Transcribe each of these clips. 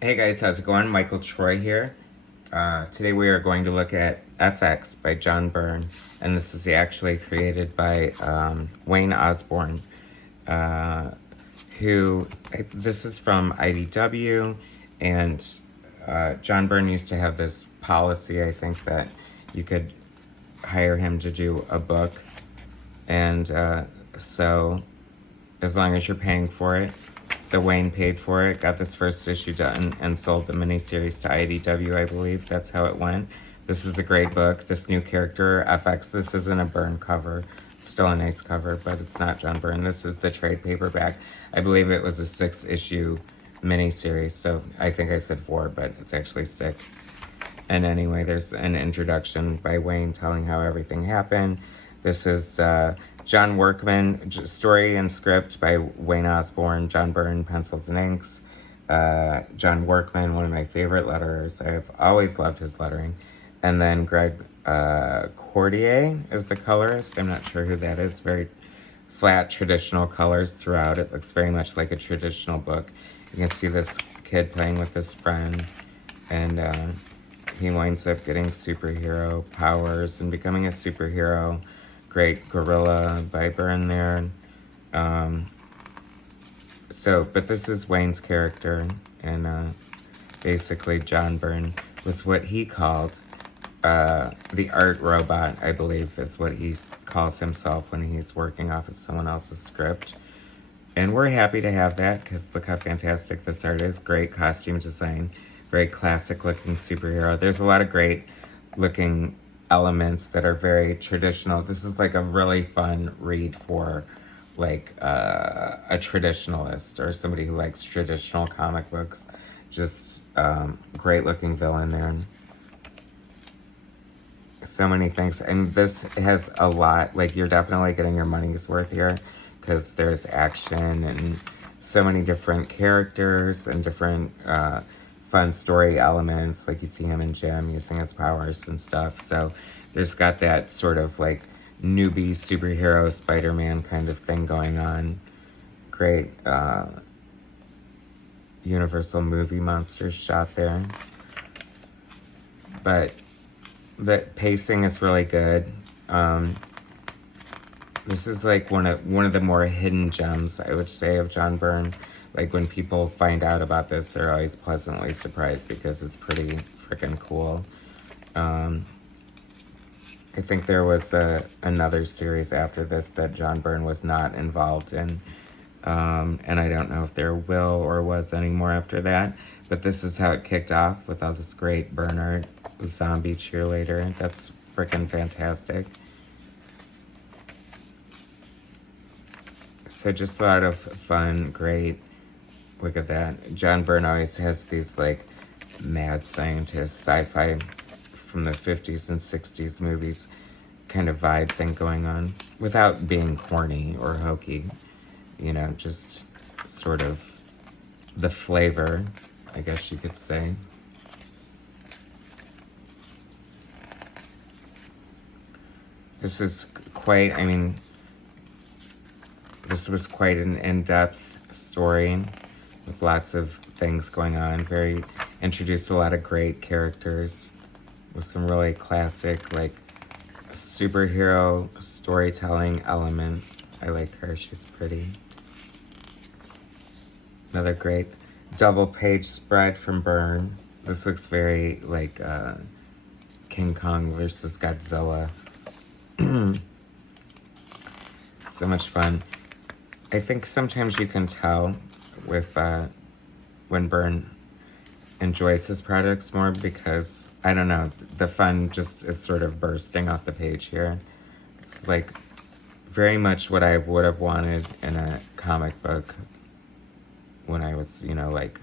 Hey guys, how's it going? Michael Troy here. Today we are going to look at FX by John Byrne, and this is actually created by Wayne Osbourne, uh, this is from IDW, and John Byrne used to have this policy, I think, that you could hire him to do a book, and so as long as you're paying for it. So Wayne paid for it, got this first issue done, and sold the miniseries to IDW, I believe. That's how it went. This is a great book. This new character, FX, this isn't a Byrne cover. It's still a nice cover, but it's not John Byrne. This is the trade paperback. I believe it was a 6-issue miniseries, so I think I said 4, but it's actually 6. And anyway, there's an introduction by Wayne telling how everything happened. This is John Workman, story and script by Wayne Osbourne, John Byrne, pencils and inks. John Workman, one of my favorite letterers. I've always loved his lettering. And then Greg Cordier is the colorist. I'm not sure who that is. Very flat, traditional colors throughout. It looks very much like a traditional book. You can see this kid playing with his friend, and he winds up getting superhero powers and becoming a superhero. Great Gorilla by Byrne there. But this is Wayne's character, and basically John Byrne was what he called the art robot, I believe, is what he calls himself when he's working off of someone else's script. And we're happy to have that, because look how fantastic this art is. Great costume design, very classic looking superhero. There's a lot of great looking elements that are very traditional. This is like a really fun read for like a traditionalist or somebody who likes traditional comic books. Just great looking villain there. So many things, and this has a lot, like you're definitely getting your money's worth here, because there's action and so many different characters and different fun story elements. Like you see him and Jim using his powers and stuff. So there's got that sort of like newbie superhero Spider-Man kind of thing going on. Great Universal movie monsters shot there. But the pacing is really good. This is like one of the more hidden gems, I would say, of John Byrne. Like when people find out about this, they're always pleasantly surprised because it's pretty freaking cool. I think there was another series after this that John Byrne was not involved in. And I don't know if there will or was any more after that. But this is how it kicked off with all this great Byrne art. Zombie cheerleader. That's freaking fantastic. So just a lot of fun, great. Look at that. John Byrne always has these like mad scientist sci-fi from the 50s and 60s movies kind of vibe thing going on without being corny or hokey. You know, just sort of the flavor, I guess you could say. This is quite, I mean, this was quite an in-depth story with lots of things going on. Introduced a lot of great characters with some really classic, like, superhero storytelling elements. I like her, she's pretty. Another great double page spread from Byrne. This looks very like King Kong versus Godzilla. So much fun. I think sometimes you can tell with when Byrne enjoys his products more, because I don't know, the fun just is sort of bursting off the page here. It's like very much what I would have wanted in a comic book when I was, you know, like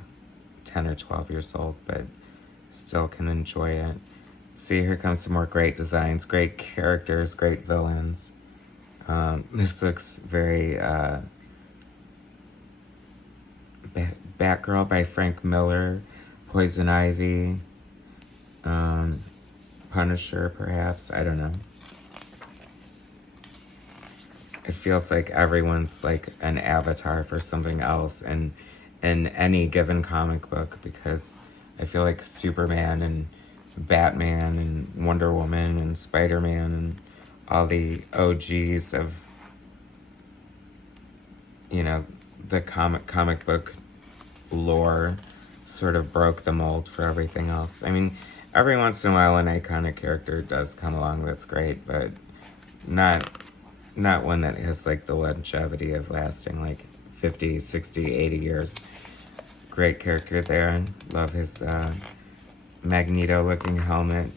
10 or 12 years old, but still can enjoy it. See, here comes some more great designs, great characters, great villains. This looks very Batgirl by Frank Miller, Poison Ivy, Punisher perhaps, I don't know. It feels like everyone's like an avatar for something else, and in any given comic book, because I feel like Superman and Batman and Wonder Woman and Spider-Man and all the OGs of, you know, the comic book lore sort of broke the mold for everything else. I mean, every once in a while an iconic character does come along that's great, but not one that has like the longevity of lasting like 50, 60, 80 years. Great character there. Love his Magneto looking helmet.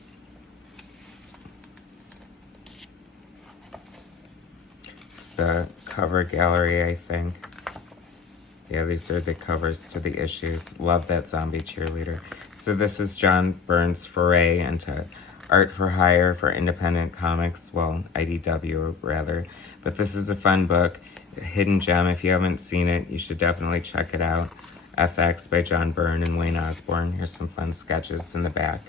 It's the cover gallery, I think. Yeah, these are the covers to the issues. Love that zombie cheerleader. So this is John Byrne's foray into art for hire for independent comics. Well, IDW rather. But this is a fun book. A hidden gem. If you haven't seen it, you should definitely check it out. FX by John Byrne and Wayne Osbourne. Here's some fun sketches in the back.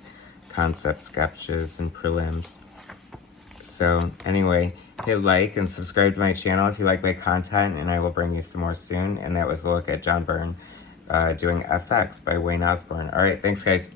Concept sketches and prelims. So anyway, hit like and subscribe to my channel if you like my content, and I will bring you some more soon. And that was a look at John Byrne doing FX by Wayne Osbourne. All right, thanks guys.